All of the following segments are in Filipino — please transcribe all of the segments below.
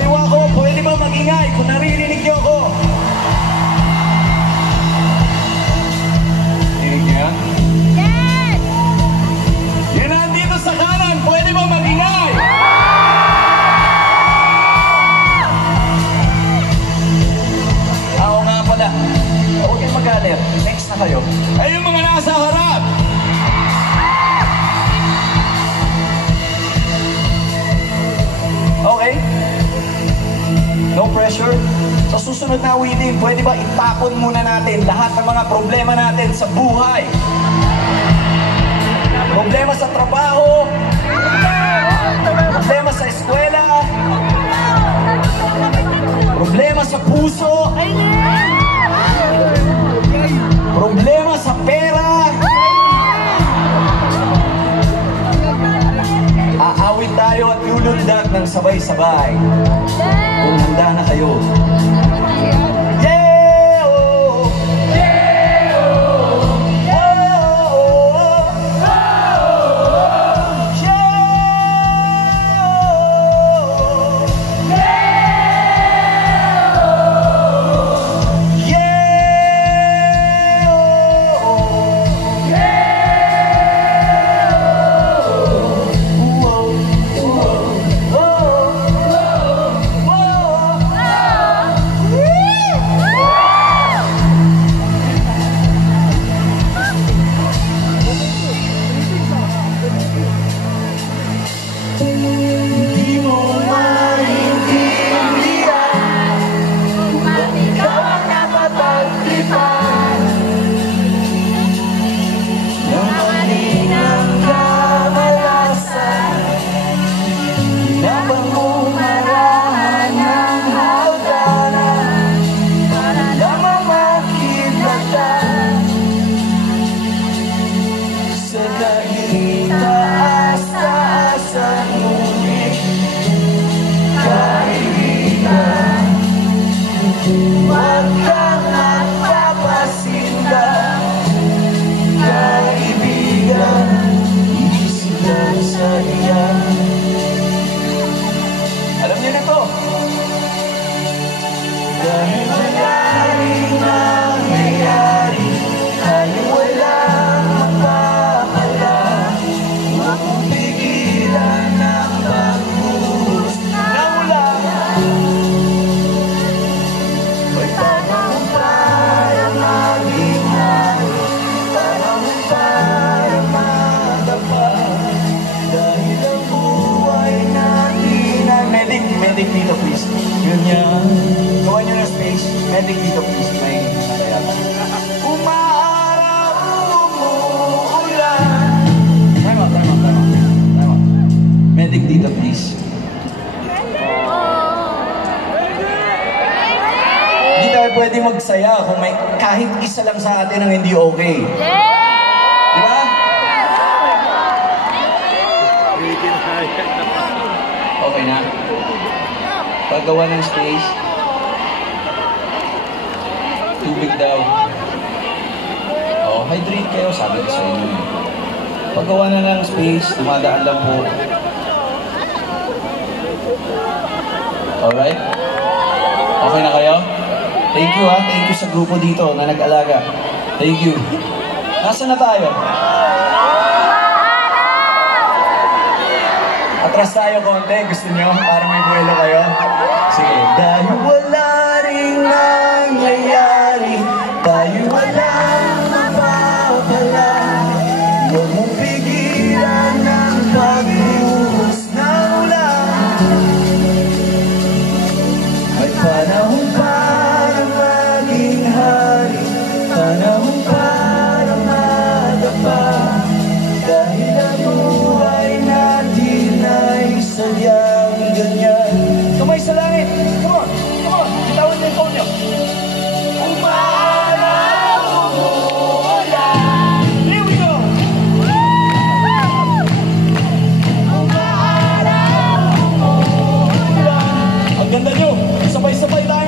kaliwa ko, pwede ba magingay kung naririnig niyo ako? Rinig niyo yan? Yes! Yan nandito sa kanan, pwede ba magingay? Oo nga pala. Huwag kayong magalit. Next na kayo. Ay, yung mga nasa harap! Okay? No pressure. Sa susunod na awitin, pwede ba itapon muna natin lahat ng mga problema natin sa buhay? Problema sa trabaho, problema sa eskwela, problema sa puso, problema sa pera. Aawit tayo at lulundag ng sabay-sabay. Kung handa na kayo. Yeah! Oh! Yeah! Oh! Oh! Oh! Alam niyo na to. Dahil maraming nangyayari, tayo walang mapapala. Huwag mong pigilan ang pagbuhos ng ulan. May panahon para maging hari, panahon para magapa. Dahil ang buhay natin ay medic dito please. Ganyan. Gawa nyo na space. Medic dito please. May nalayan. Umaaraw, umuulan. Time out. Medic dito please. Hindi tayo pwede magsaya kung may kahit isa lang sa atin ang hindi okay. Di ba? Okay na. Paggawa ng space. Tubig daw. Oh, hydrate kayo, sabi ko sa inyo. Paggawa na ng space, dumadaan lang po. Alright? Okay na kayo? Thank you ha. Thank you sa grupo dito na nag-alaga. Thank you. Nasaan na tayo? Atras tayo konti. Gusto nyo? Para may buwelo kayo? Sige. Dahil wala rin nangyayari, tayo walang mapapala. Huwag mong pigilan ang pagbuhos ng ulan. May panahon para maging hari, panahon para madapa. Dahil ang buhay natin ay sadyang ganyan. Kamay sa langit! Come on! Bitawan niyo yung phone niyo. Umaaraw, umuulan. Here we go! Umaaraw, umuulan. Ang ganda niyo! Sabay-sabay tayo!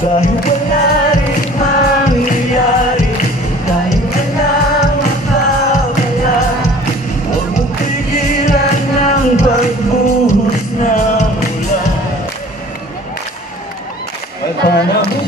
Dahil wala rin mangyayari, tayo na lang makawala. Huwag mong pigilan ng pagbuhos ng ulan. At panahon